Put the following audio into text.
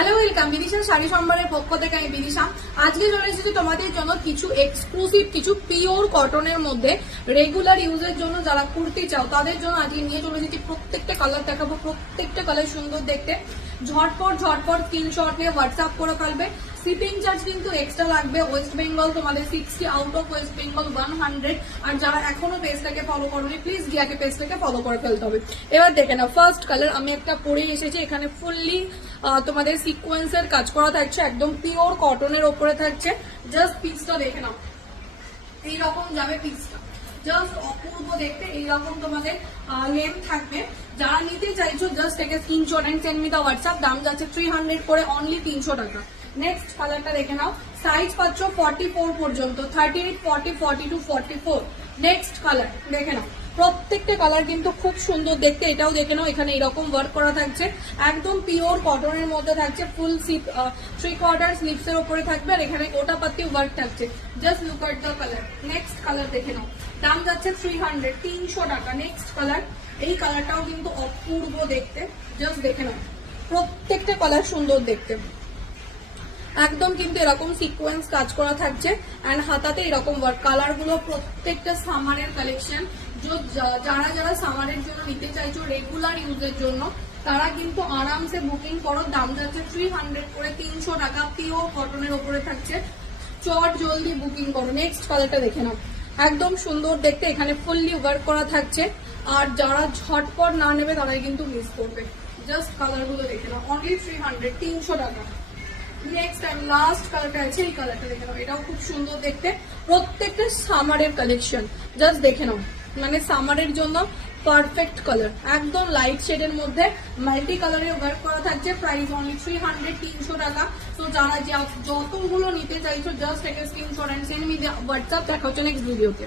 Hello welcome Bidisha sari সম্ভারের পক্ষ থেকে আমি বিদিশা। আজকে চলে এসেছি তোমাদের জন্য কিছু এক্সক্লুসিভ কিছু পিওর কটনের মধ্যে রেগুলার ইউজের জন্য যারা কুর্তি চাও তাদের জন্য আজকে নিয়ে চলে এসেছি। প্রত্যেকটা কালার দেখাবো, প্রত্যেকটা কালার সুন্দর দেখতে। ঝটপট স্ক্রিনশট নিয়ে হোয়াটসঅ্যাপ করে ফেলবে। শিপিং চার্জ কিন্তু এক্সট্রা লাগবে। ওয়েস্ট বেঙ্গল তোমাদের 60, আউট অফ ওয়েস্ট বেঙ্গল 100। আর যারা এখনো পেজটাকে ফলো করোনি প্লিজ গিয়ে পেজটাকে ফলো করে ফেলতে হবে। এবার দেখে নাও ফার্স্ট কালার আমি একটা পরে এসেছি। এখানে ফুললি তোমাদের সিকোয়েন্সের কাজ করা থাকছে, একদম পিওর কটনের ওপরে থাকছে। জাস্ট পিসটা দেখে নাও, এইরকম যাবে পিসটা, জাস্ট অপূর্ব দেখতে। এইরকম তোমাদের লেন্থ থাকবে। যারা নিতে চাইছো জাস্ট থেকে screenshot and send me the WhatsApp. দাম যাচ্ছে 300 করে, অনলি 300 টাকা। নেক্সট কালারটা দেখে নাও, সাইজ পাচ্ছ 44 পর্যন্ত, 38, 40, 42, 44। নেক্সট কালার দেখে নাও, প্রত্যেকটা কালার কিন্তু খুব সুন্দর দেখতে। এটাও দেখে নাও, এখানে এরকম ওয়ার্ক করা থাকছে, একদম পিওর কটনের মধ্যে থাকছে। ফুল থ্রি কোয়ার্টার স্লিভস এর উপরে থাকবে, আর এখানে গোটা পাতি ওয়ার্ক থাকছে। Just look at the colour. Next colour দেখে নাও, দাম যাচ্ছে 300, 300 টাকা। নেক্সট কালার, এই কালারটাও কিন্তু অপূর্ব দেখতে। জাস্ট দেখে নাও, প্রত্যেকটা কালার সুন্দর দেখতে। একদম কিন্তু এরকম সিকোয়েন্স কাজ করা থাকছে, এন্ড হাতাতে এরকম ওয়ার্ক। কালার গুলো প্রত্যেকটা সামারের কালেকশন। যারা যারা সামারের জন্য নিতে চাইছো রেগুলার ইউজের জন্য তারা কিন্তু আরামসে বুকিং করো। দাম যাচ্ছে 300 করে, 300 টাকা। পিওর কটনের ওপরে থাকছে, চট জলদি বুকিং করো। নেক্সট কালারটা দেখে নাও, একদম সুন্দর দেখতে। এখানে ফুললি ওয়ার্ক করা থাকছে, আর যারা ঝটপট না নেবে তারাই কিন্তু মিস করবে। জাস্ট কালার গুলো দেখে নাও, অনলি 300, 300 টাকা। নেক্সট এন্ড লাস্ট কালারটা আছে, এই কালারটা দেখে নাও, এটাও খুব সুন্দর দেখতে। প্রত্যেকটা সামারের কালেকশন। জাস্ট দেখে নাও, মানে সামারের জন্য পারফেক্ট কালার, একদম লাইট শেডের মধ্যে মাল্টি কালারে ওয়ার্ক করা থাকছে। প্রাইস অনলি 300, 300 টাকা। তো যারা যতগুলো নিতে চাইছো জাস্ট একটা screenshot and send me WhatsApp. দেখা হচ্ছে নেক্সট ভিডিওতে।